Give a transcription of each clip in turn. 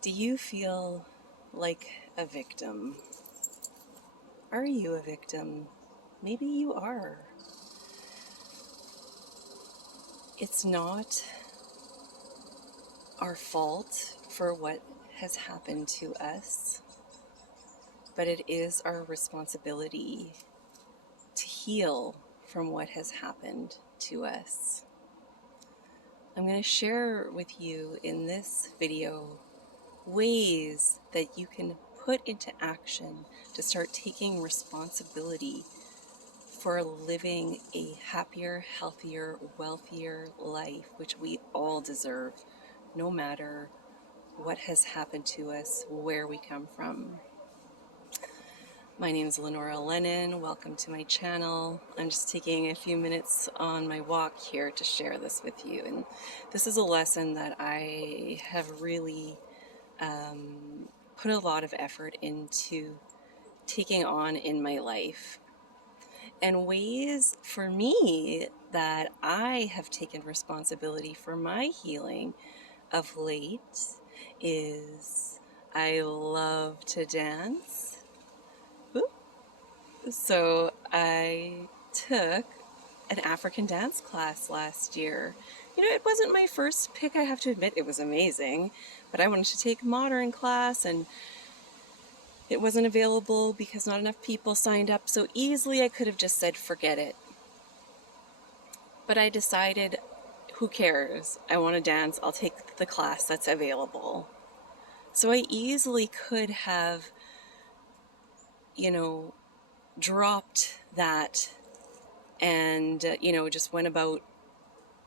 Do you feel like a victim? Are you a victim? Maybe you are. It's not our fault for what has happened to us, but it is our responsibility to heal from what has happened to us. I'm going to share with you in this video ways that you can put into action to start taking responsibility for living a happier, healthier, wealthier life, which we all deserve, no matter what has happened to us, where we come from. My name is Lanora Lennon. Welcome to my channel. I'm just taking a few minutes on my walk here to share this with you. And this is a lesson that I have really put a lot of effort into taking on in my life. And ways for me that I have taken responsibility for my healing of late is I love to dance. So I took an African dance class last year. It wasn't my first pick, I have to admit. It was amazing, but I wanted to take modern class and it wasn't available because not enough people signed up. So easily I could have just said, forget it. But I decided, who cares? I want to dance. I'll take the class that's available. So I easily could have, dropped that and, just went about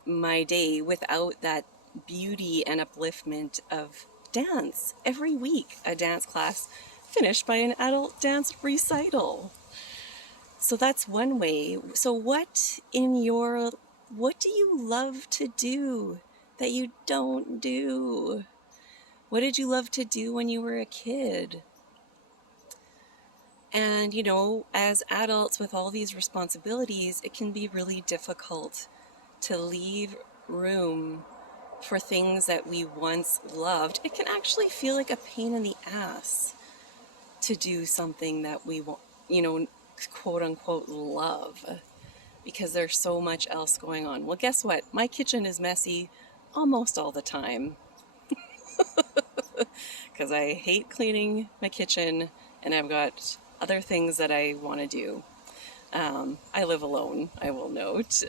my day without that beauty and upliftment of dance. Every week, a dance class finished by an adult dance recital. So that's one way. So what do you love to do that you don't do? What did you love to do when you were a kid? And, as adults with all these responsibilities, it can be really difficult to leave room for things that we once loved. It can actually feel like a pain in the ass to do something that we want, quote unquote, love, because there's so much else going on. Well, guess what? My kitchen is messy almost all the time because I hate cleaning my kitchen and I've got other things that I want to do. I live alone, I will note.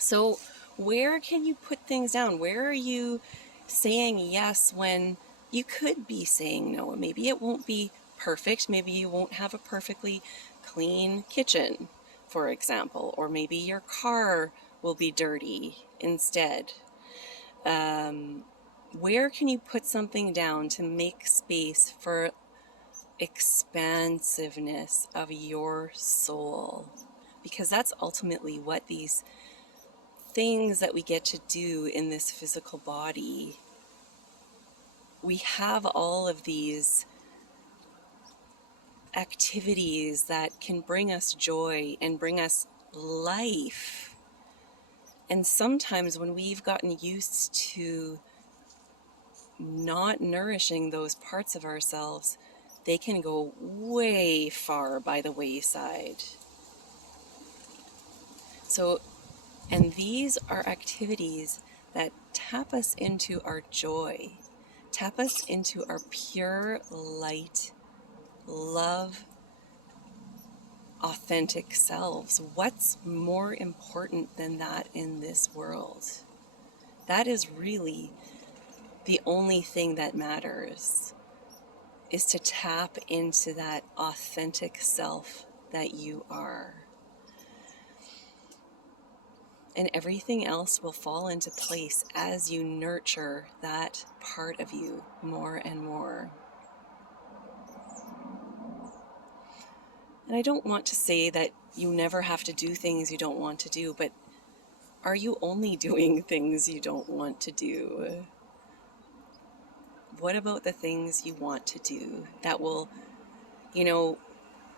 So where can you put things down? Where are you saying yes when you could be saying no? Maybe it won't be perfect. Maybe you won't have a perfectly clean kitchen, for example, or maybe your car will be dirty instead. Where can you put something down to make space for expansiveness of your soul? Because that's ultimately what these things that we get to do in this physical body, we have all of these activities that can bring us joy and bring us life. And sometimes when we've gotten used to not nourishing those parts of ourselves, they can go way far by the wayside. And these are activities that tap us into our joy, tap us into our pure light, love, authentic selves. What's more important than that in this world? That is really the only thing that matters, is to tap into that authentic self that you are. And everything else will fall into place as you nurture that part of you more and more. And I don't want to say that you never have to do things you don't want to do, but are you only doing things you don't want to do? What about the things you want to do that will, it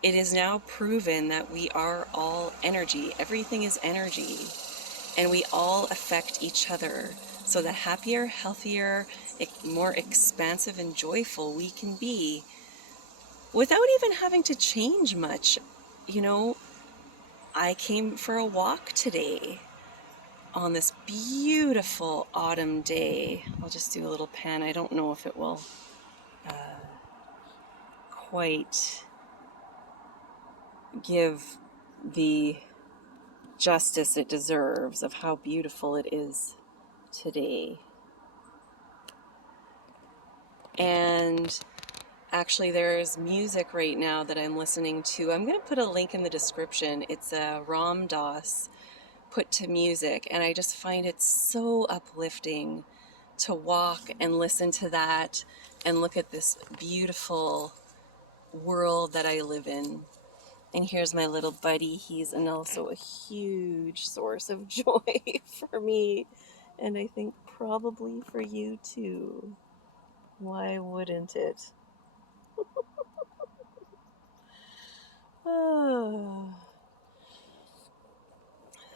is now proven that we are all energy. Everything is energy. And we all affect each other. So the happier, healthier, more expansive and joyful we can be without even having to change much. You know, I came for a walk today on this beautiful autumn day. I'll just do a little pan. I don't know if it will quite give the justice it deserves of how beautiful it is today. And actually there's music right now that I'm listening to. I'm going to put a link in the description. It's a Ram Dass put to music, and I just find it so uplifting to walk and listen to that and look at this beautiful world that I live in. And here's my little buddy. He's also a huge source of joy for me, and I think probably for you too. Why wouldn't it?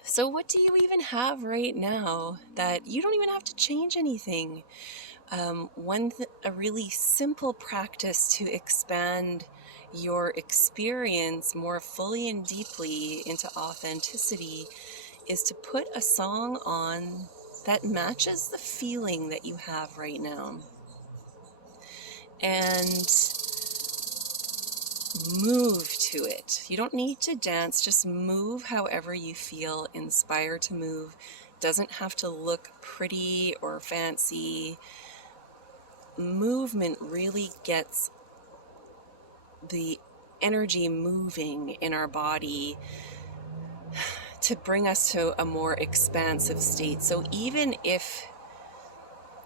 So what do you even have right now that you don't even have to change anything? A really simple practice to expand your experience more fully and deeply into authenticity is to put a song on that matches the feeling that you have right now. And move to it. You don't need to dance, just move however you feel inspired to move. Doesn't have to look pretty or fancy. Movement really gets the energy moving in our body to bring us to a more expansive state. So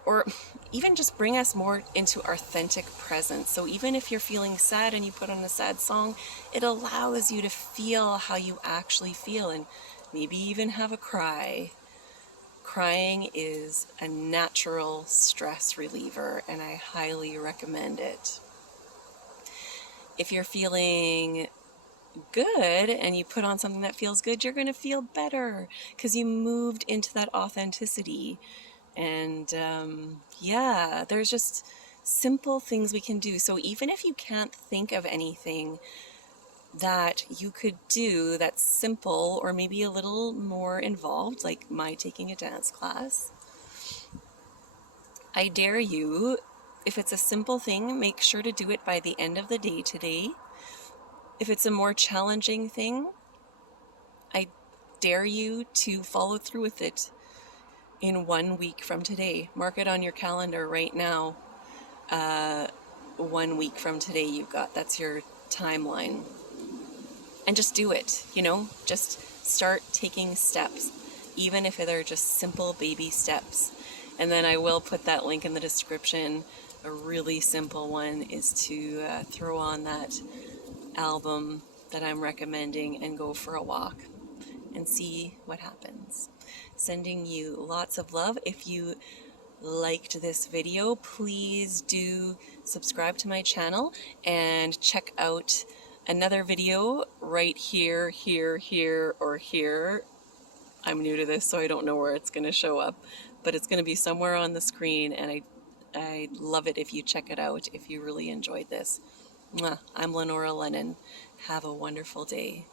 or even just bring us more into authentic presence. So even if you're feeling sad and you put on a sad song, it allows you to feel how you actually feel, and maybe even have a cry. Crying is a natural stress reliever, and I highly recommend it. If you're feeling good and you put on something that feels good, you're going to feel better because you moved into that authenticity. And there's just simple things we can do. So even if you can't think of anything that you could do that's simple or maybe a little more involved, like my taking a dance class, I dare you, if it's a simple thing, make sure to do it by the end of the day today. If it's a more challenging thing, I dare you to follow through with it in 1 week from today. Mark it on your calendar right now. 1 week from today that's your timeline. And just do it, just start taking steps, even if they're just simple baby steps. And then I will put that link in the description. A really simple one is to throw on that album that I'm recommending and go for a walk and see what happens. Sending you lots of love. If you liked this video, please do subscribe to my channel and check out another video right here, or here. I'm new to this, so I don't know where it's going to show up, but it's going to be somewhere on the screen, and I'd love it if you check it out if you really enjoyed this. I'm Lanora Lennon. Have a wonderful day.